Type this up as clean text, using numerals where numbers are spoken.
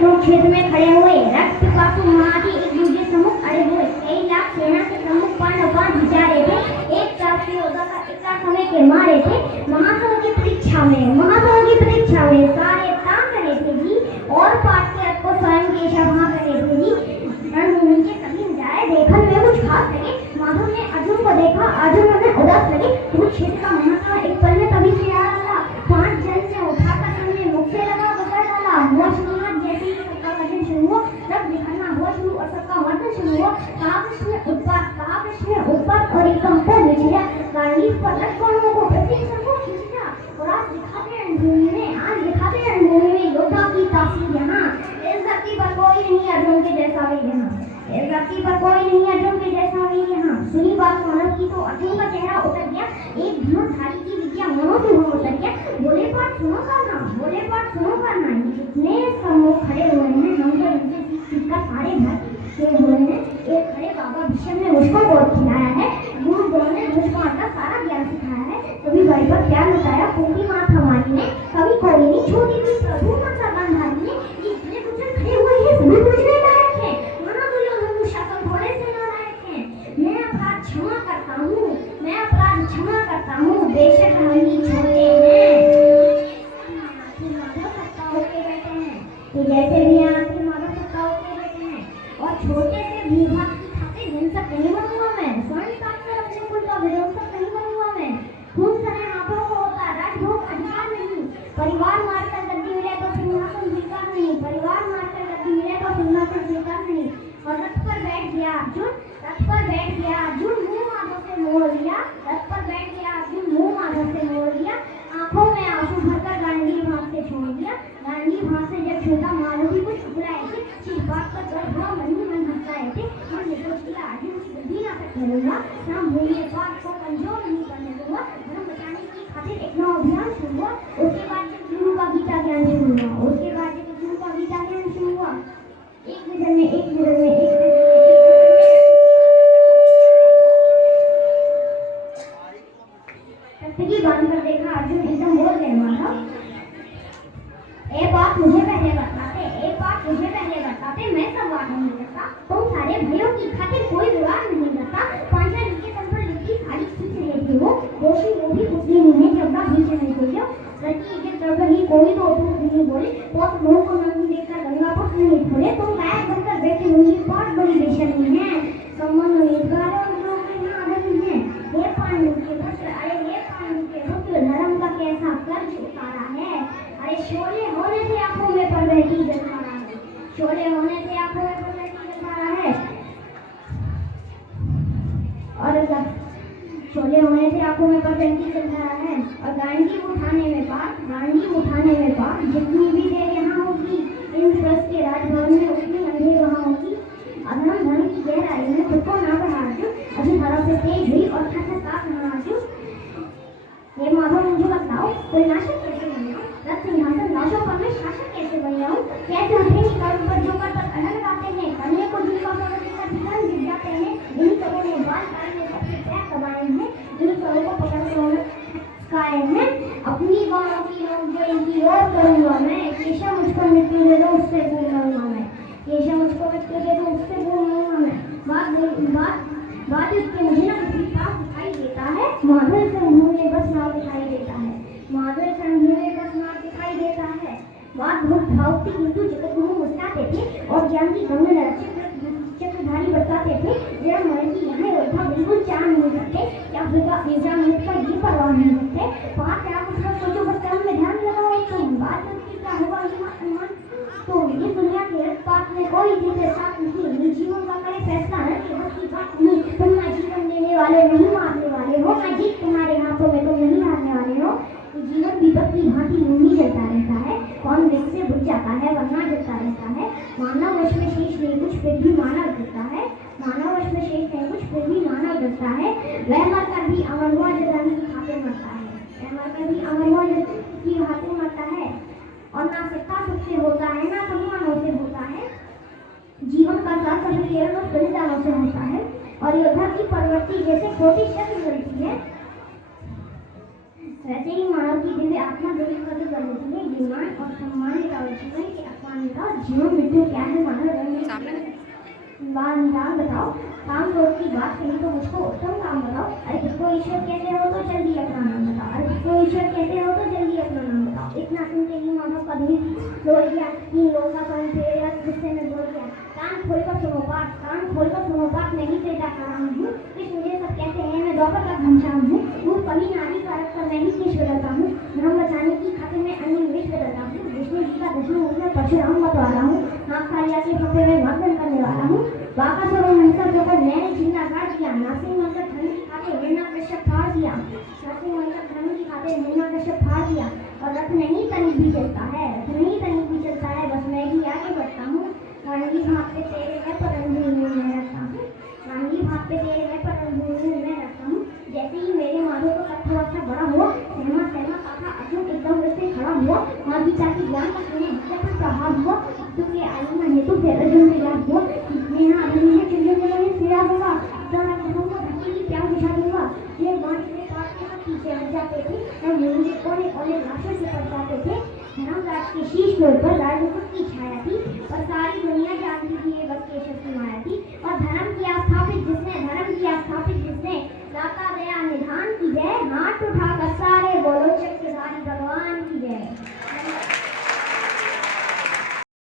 कुरुक्षेत्र में खड़े हुए रक्त पिपासु महारथी एक दूसरे सम्मुख अड़े हुए। कई लाख सेना के प्रमुख पांडव विचारे थे, एक सहस्त्र योद्धा का इतना समय के मारे थे। महासव की परीक्षा में सारे ताक रहे थे जी, और पाठ के रथ को स्वयं केशव भाग रहे थे जी। रणभूमि के सभी नजारे देखने में कुछ खास लगे। माधव ने अर्जुन को देखा, अर्जुन में उदास लगे। कुरुक्षेत्र का महात्मा एक पल में तभी से याद आया। 5 जन से उठाकर हमने मुख से लगा पकड़ डाला। हुआ शुरुआत जैसे ही सबका वजन शुरू हुआ, तब दिखाना हुआ शुरू और सबका मर्दन शुरू हुआ। कहा कृष्ण उत्पात और एक कंपन निचला गांडीव पर रथ बाणों को प्रत्येक सबको खींचा। और आज दिखाते रणभूमि में योद्धा की तासीर यहाँ। इस धरती पर कोई नहीं अर्जुन के जैसा वीर यहाँ। सुनी बात मानव की तो अर्जुन का चेहरा उतर गया। एक धनुर्धारी की विद्या मनो से वो उतर गया। बोले पाठ सुनो करना। जितने सम्मुख खड़े हुए हैं, हम तो इनसे सीख कर सारे भाई हुए हैं। एक खड़े बाबा भीष्म ने मुझको बहुत खिलाया है। गुरु द्रोण ने दुष्पाठ का सारा ज्ञान सिखाया है। कभी भाई पर प्यार लुटाया कुंती माता हमारी ने, कभी कोई छोटी थी प्रभु माता गांधारी ने। ये इतने कुछ खड़े हुए हैं, सभी पूछने लायक है। माना दुर्योधन शासन थोड़े से नालायक है। मैं अपराध क्षमा करता हूँ, बेशक हम ही छोटे हैं। माधव सत्ता होके बैठे हैं, तो जैसे भी यहाँ माधव सत्ता होके बैठे हैं। और छोटे से विभाग की खातिर हिंसक नहीं बनूंगा मैं। स्वर्ण काटकर अपने कुल का विध्वंसक नहीं बनूंगा मैं। खून सने हाथों को होता राजभोग अधिकार नहीं। परिवार मारकर गद्दी मिले तो सिंहासन स्वीकार नहीं। और रथ पर बैठ गया अर्जुन, मुंह माधव से मोड़ लिया। आंखों में आंसू भरकर गांडीव हाथ से छोड़ दिया। गांडीव हाथ से जब छोटा माधव भी कुछ उगलाए थे। चिर बात पर गर्भ हुआ, मन ही मन हंसाए थे। मन ने सोच लिया अर्जुन की बुद्धि ना करूंगा, ना भूलिए बात को कमजोर नहीं करने दूंगा। धर्म बचाने की खातिर एक नौ अभियान शुरू हुआ। उसके बाद जब गुरु का गीता ज्ञान शुरू हुआ, एक विजन में टकटकी बांधकर देखा अर्जुन एकदम बोल गए माधव, एक बात मुझे पहले बताते, मैं सब बात नहीं करता। तुम सारे भाइयों की खातिर कोई विवाद नहीं करता। पांचाली के तल पर लिखी सारी खींच रहे थे वो। दोषी वो भी उसने मुझे जबड़ा खींच रहे थे क्यों? लड़की इज्जत कर रही, कोई तो नहीं बोले। बहुत लोगों को नहीं देखकर गंगा पर नहीं खोले। तुम गायब बनकर बैठे होंगे, बहुत बड़ी बेशर्मी है। संबंध उम्मीदवार और लोग यहाँ आदमी है। ये पांडु के पुत्र धर्म का कैसा कर्ज उतारा है। अरे शोले होने से आंखों में पड़ रही जलता है। और गांडीव उठाने में पाप जितनी भी देर यहाँ होगी, इंद्रप्रस्थ के राजभवन में उतनी अंधेर वहाँ होगी। अधर्म धर्म की गहराई में खुद को ना बढ़ा अर्जुन, अभी हरा से तेज हुई और खतरनाक रहा अर्जुन। ये माधव मुझे बताओ, कोई नाशक कैसे बन जाऊं? रथ सिंहासन लाशों पर मैं शासक कैसे बन जाऊं? कैसे उठेंगे कर्म पर जो कर तक अलग लगाते हैं, करने को जिनका धिक्कार गिर जाते हैं। इन्हीं सबों ने बाल काटने सबके पैर दबाए हैं, इन्हीं सबों को पकड़ खाए हैं। अपनी बाहों की नोक जो इनकी ओर करूंगा मैं। केशव मुझको मृत्यु दे दो, उससे भूल लूंगा मैं। बात इसके मुझे ना किसी पास दिखाई देता है। माधव संभू में बस नाव दिखाई देता है। बात बहुत भाव थी, किंतु जगतगुरु मुस्कुराते थे और ज्ञान की गंगा चक्रधारी बरसाते थे। जरा मन की यहाँ योद्धा बिल्कुल चाह नहीं सकते, क्या होगा निजाम का ये परवाह नहीं करते। बात आप उसका सोचो, बस कर्म में ध्यान लगाओ। तुम बात क्या होगा अनुमान तो ये दुनिया के बात में कोई जिसे साथ नहीं। जीवन का करे फैसला है कि बस की बात नहीं। तुम ना जीवन देने वाले नहीं मारने वाले हो, ना जीत तुम्हारे हाथों में, तुम नहीं हारने वाले हो। जीवन विपत्ति की भांति यूं चलता रहता है। कौन देख से बुझ जाता है वरना जलता रहता है। मानव वश में शेष नहीं कुछ, फिर भी मानव डरता है। वह मरकर भी अमर हुआ जो धर्म की खातिर मरता है। और ना सत्ता सबसे होता है, ना सम्मानों से होता है। जीवन का साथ सभी केवल उस बलिदानों से होता है। और योद्धा की प्रवृत्ति जैसे छोटी शक्ति बनती है, वैसे ही मानव की दिव्य आत्मा देश पर होती है। ज्ञान और सम्मान का जीवन के मान्यता जीवन मृत्यु क्या है मानव रणनीति निदान बताओ। काम क्रोध की बात कही तो मुझको उत्तम काम बताओ। अरे किसको ईश्वर कहते हो तो जल्दी अपना नाम बताओ। अरे किसको ईश्वर कहते हो तो जल्दी अपना नाम बताओ। इतना सुनते ही माधव का दिल दौड़ गया। 3 लोगों का काम फेरा गुस्से में बोल गया। कान खोलकर सुनो बात, कान खोलकर सुनो बात, मैं ही तेजा का राम हूँ। कृष्ण मुझे सब कहते हैं, मैं द्वापर का घनश्याम हूँ। रूप कभी नारी का रखकर मैं ही केश बदलता हूँ। धर्म बचाने की खातिर मैं अन्य विष बदलता हूँ। विष्णु जी का दशम रूप में परशुराम मतवाला हूँ। नागकालिया के फपे में मर्दन करने वाला हूँ। बाकासुर मंत्र जो पर मैंने जिंदा काट दिया। नासिंग मंत्र धर्म की खातिर हिरण्यकश्यप फाड़ दिया। नासिंग मंत्र धर्म की खातिर हिरण्यकश्यप फाड़ दिया। और रथ नहीं तनिक भी चलता है, रथ नहीं तनिक भी चलता है, बस मैं ही आगे बढ़ता हूँ। गांधी भाग पे तेरे है पर रणभूमि में मैं रखता हूँ। गांधी भाग पे तेरे है पर रणभूमि में मैं रखता हूँ। जैसे ही मेरे माधव को कथा सा बड़ा हुआ, सहमा सहमा काका अर्जुन एकदम से खड़ा हुआ। माँ गीता की ज्ञान का सुने हत्या पर प्रहार हुआ। तुझे आईना हेतु फिर अर्जुन से याद हुआ। नेहा अभी है चुनने वाले सिरा होगा। जरा कहूँगा धरती की प्यार बुझा दूंगा। ये बांध के काट के सब पीछे हट जाते थे और मुझे कोने कोने लाशों से पड़ जाते थे। धर्मराज के शीश के ऊपर राजमुकुट की छाया थी और सारी दुनिया जानती थी ये बस केशव की माया थी। और धर्म की स्थापित जिसने दाता दया निधान की जय, हाथ उठाकर